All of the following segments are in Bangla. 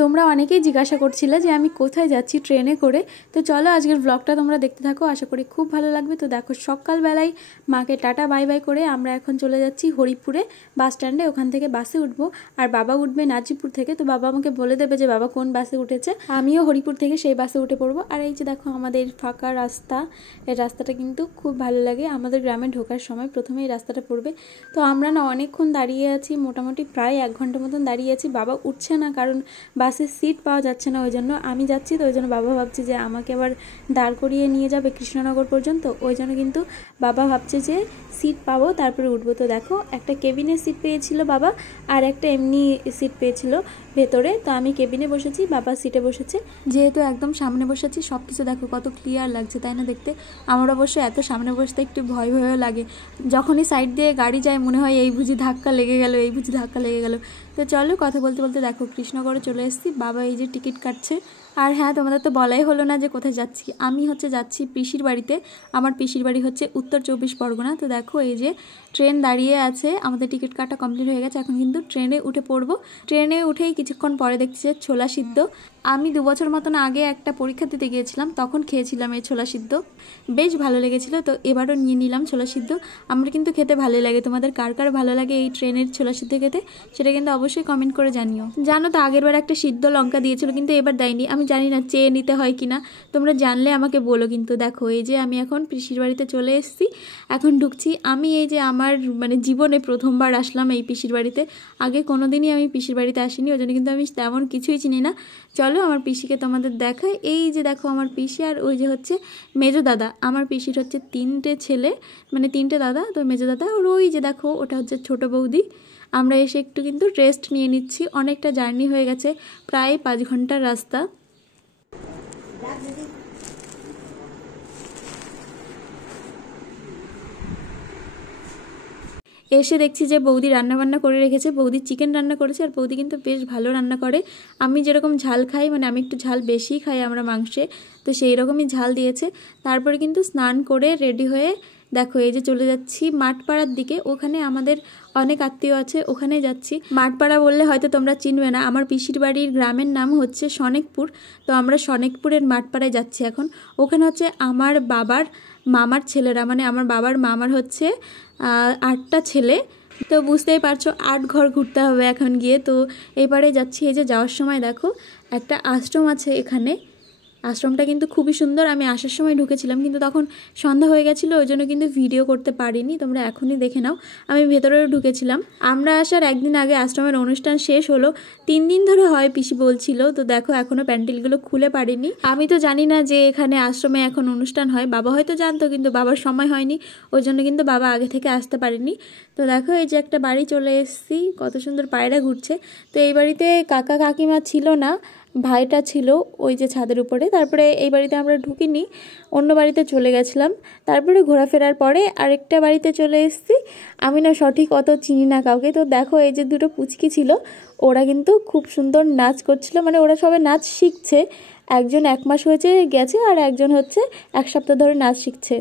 তোমরা অনেকেই জিজ্ঞাসা করছিলে যে আমি কোথায় যাচ্ছি ট্রেনে করে। তো চলো আজকের ব্লগটা তোমরা দেখতে থাকো, আশা করি খুব ভালো লাগবে। তো দেখো সকালবেলায় মাকে টাটা বাই বাই করে আমরা এখন চলে যাচ্ছি হরিপুরে বাস স্ট্যান্ডে। ওখান থেকে বাসে উঠবো, আর বাবা উঠবে নাজিপুর থেকে। তো বাবা আমাকে বলে দেবে যে বাবা কোন বাসে উঠেছে, আমিও হরিপুর থেকে সেই বাসে উঠে পড়বো। আর এই যে দেখো আমাদের ফাঁকা রাস্তা, এই রাস্তাটা কিন্তু খুব ভালো লাগে। আমাদের গ্রামে ঢোকার সময় প্রথমে এই রাস্তাটা পড়বে। তো আমরা না অনেকক্ষণ দাঁড়িয়ে আছি, মোটামুটি প্রায় 1 ঘন্টা মতন দাঁড়িয়ে আছি। বাবা উঠছে না, কারণ বাসের সিট পাওয়া যাচ্ছে না। ওই জন্য আমি যাচ্ছি, তো ওই জন্য বাবা ভাবছে যে আমাকে আবার দাঁড় করিয়ে নিয়ে যাবে কৃষ্ণনগর পর্যন্ত। ওই জন্য কিন্তু বাবা ভাবছে যে সিট পাবো তারপরে উঠবো। তো দেখো একটা কেবিনের সিট পেয়েছিল বাবা, আর একটা এমনি সিট পেয়েছিল ভেতরে। তো আমি কেবিনে বসেছি, বাবা সিটে বসেছে। যেহেতু একদম সামনে বসেছি, সব কিছু দেখো কত ক্লিয়ার লাগছে, তাই না দেখতে? আমার অবশ্য এত সামনে বসতে একটু ভয় ভয়ও লাগে। যখনই সাইড দিয়ে গাড়ি যায় মনে হয় এই বুঝি ধাক্কা লেগে গেল, এই বুঝি ধাক্কা লেগে গেল। তো চলো কথা বলতে বলতে দেখো কৃষ্ণনগরে চলে এসেছি। বাবা এই যে টিকিট কাটছে। আর হ্যাঁ, তোমাদের তো বলাই হলো না যে কোথায় যাচ্ছি। আমি যাচ্ছি পিসির বাড়িতে। আমার পিসির বাড়ি হচ্ছে উত্তর 24 পরগনা। তো দেখো এই যে ট্রেন দাঁড়িয়ে আছে, আমাদের টিকিট কাটা কমপ্লিট হয়ে গেছে। এখন কিন্তু ট্রেনে উঠে পড়বো। ট্রেনে উঠেই কিছুক্ষণ পরে দেখছি যে ছোলা সিদ্ধ। আমি 2 বছর মতন আগে একটা পরীক্ষা দিতে গিয়েছিলাম, তখন খেয়েছিলাম এই ছোলা সিদ্ধ, বেশ ভালো লেগেছিল। তো এবারও নিয়ে নিলাম ছোলা সিদ্ধ। আমার কিন্তু খেতে ভালোই লাগে। তোমাদের কার কার ভালো লাগে এই ট্রেনের ছোলা সিদ্ধ খেতে, সেটা কিন্তু অবশ্যই কমেন্ট করে জানিও। জানো তো আগেরবার একটা সিদ্ধ লঙ্কা দিয়েছিল, কিন্তু এবার দেয়নি। আমি জানি না চেয়ে নিতে হয় কিনা, তোমরা জানলে আমাকে বলো। কিন্তু দেখো এই যে আমি এখন পিসির বাড়িতে চলে এসেছি, এখন ঢুকছি। আমি এই যে আমার জীবনে প্রথমবার আসলাম এই পিসির বাড়িতে। আগে কোনোদিনই আমি পিসির বাড়িতে আসিনি, ওই জন্য কিন্তু আমি তেমন কিছুই চিনি না। চলো আমার পিসিকে তোমাদের দেখাই। এই যে দেখো আমার পিসি, আর ওই যে হচ্ছে মেজো দাদা। আমার পিসির হচ্ছে 3টে ছেলে, 3টে দাদা। তো মেজো দাদা, আর ওই যে দেখো ওটা হচ্ছে ছোট বৌদি। আমরা এসে একটু কিন্তু রেস্ট নিয়ে নিচ্ছি। অনেকটা জার্নি হয়ে গেছে, প্রায় 5 ঘন্টার রাস্তা। এসে দেখছি যে বৌদি রান্নাবান্না করে রেখেছে। বৌদি চিকেন রান্না করেছে, আর বৌদি কিন্তু বেশ ভালো রান্না করে। আমি যেরকম ঝাল খাই, আমি একটু ঝাল বেশি খাই আমরা মাংসে, তো সেই রকমই ঝাল দিয়েছে। তারপরে কিন্তু স্নান করে রেডি হয়ে দেখো এই যে চলে যাচ্ছি মাঠপাড়ার দিকে। ওখানে আমাদের অনেক আত্মীয় আছে, ওখানে যাচ্ছি। মাঠপাড়া বললে হয়তো তোমরা চিনবে না, আমার পিসির বাড়ির গ্রামের নাম হচ্ছে সনেকপুর। তো আমরা সনেকপুরের মাঠপাড়ায় যাচ্ছি এখন। ওখানে হচ্ছে আমার বাবার মামার ছেলেরা, আমার বাবার মামার হচ্ছে 8টা ছেলে। তো বুঝতেই পারছো 8 ঘর ঘুরতে হবে এখন গিয়ে। তো এবারে যাচ্ছি। এই যে যাওয়ার সময় দেখো একটা আশ্রম আছে এখানে। আশ্রমটা কিন্তু খুবই সুন্দর। আমি আসার সময় ঢুকেছিলাম, কিন্তু তখন সন্ধ্যা হয়ে গেছিলো, ওই জন্য কিন্তু ভিডিও করতে পারিনি। তোমরা এখনই দেখে নাও, আমি ভেতরেও ঢুকেছিলাম। আমরা আসার 1 দিন আগে আশ্রমের অনুষ্ঠান শেষ হলো। 3 দিন ধরে হয় পিসি বলছিল। তো দেখো এখনও প্যান্ডেলগুলো খুলে পারিনি। আমি তো জানি না যে এখানে আশ্রমে এখন অনুষ্ঠান হয়, বাবা হয়তো জানতো, কিন্তু বাবার সময় হয়নি, ওই জন্য কিন্তু বাবা আগে থেকে আসতে পারেনি। তো দেখো এই যে একটা বাড়ি চলে এসেছি, কত সুন্দর পায়রা ঘুরছে। তো এই বাড়িতে কাকা কাকিমা ছিল না, ভাইটা ছিল ওই যে ছাদের উপরে। তারপরে এই বাড়িতে আমরা ঢুকিনি, অন্য বাড়িতে চলে গেছিলাম। তারপরে ঘোরাফেরার পরে আরেকটা বাড়িতে চলে এসেছি। আমি না সঠিক অত চিনি না কাউকে। তো দেখো এই যে 2টো পুচকি ছিল, ওরা কিন্তু খুব সুন্দর নাচ করছিল। ওরা সবাই নাচ শিখছে। একজন 1 মাস হয়েছে গেছে, আর একজন হচ্ছে 1 সপ্তাহ ধরে নাচ শিখছে।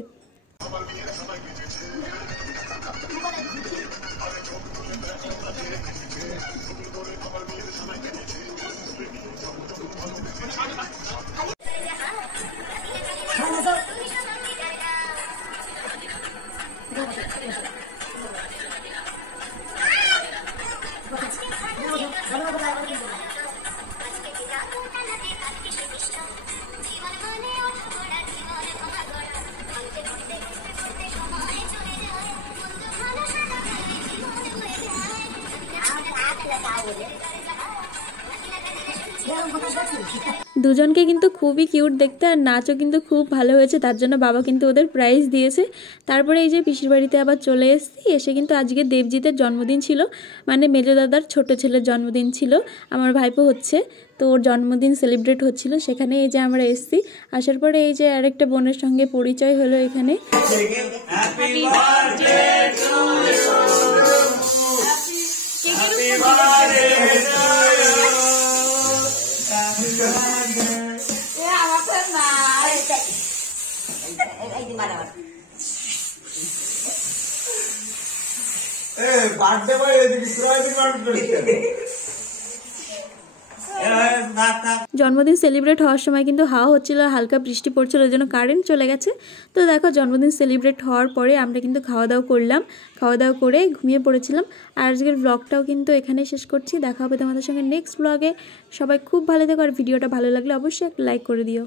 দুজনকে কিন্তু খুবই কিউট দেখতে, আর নাচও কিন্তু খুব ভালো হয়েছে। তার জন্য বাবা কিন্তু ওদের প্রাইজ দিয়েছে। তারপরে এই যে পিসির বাড়িতে আবার চলে এসেছি। এসে কিন্তু আজকে দেবজিতের জন্মদিন ছিল, মেজো দাদার ছোট ছেলের জন্মদিন ছিল। আমার ভাইপো হচ্ছে, তো ওর জন্মদিন সেলিব্রেট হচ্ছিল, সেখানে এই যে আমরা এসেছি। আসার পরে এই যে আরেকটা বোনের সঙ্গে পরিচয় হলো এখানে। বার্থডে বয় এদিকে পুরো এদিকে কাউন্ট করছে। জন্মদিন সেলিব্রেট হওয়ার সময় কিন্তু হাওয়া হচ্ছিল, হালকা বৃষ্টি পড়ছিল, ওই জন্য কারেন্ট চলে গেছে। তো দেখো জন্মদিন সেলিব্রেট হওয়ার পরে আমরা কিন্তু খাওয়া দাওয়া করলাম, খাওয়া দাওয়া করে ঘুমিয়ে পড়েছিলাম। আর আজকের ব্লগটাও কিন্তু এখানেই শেষ করছি। দেখা হবে তোমাদের সঙ্গে নেক্সট ব্লগে। সবাই খুব ভালো থেকো, আর ভিডিওটা ভালো লাগলে অবশ্যই একটা লাইক করে দিও।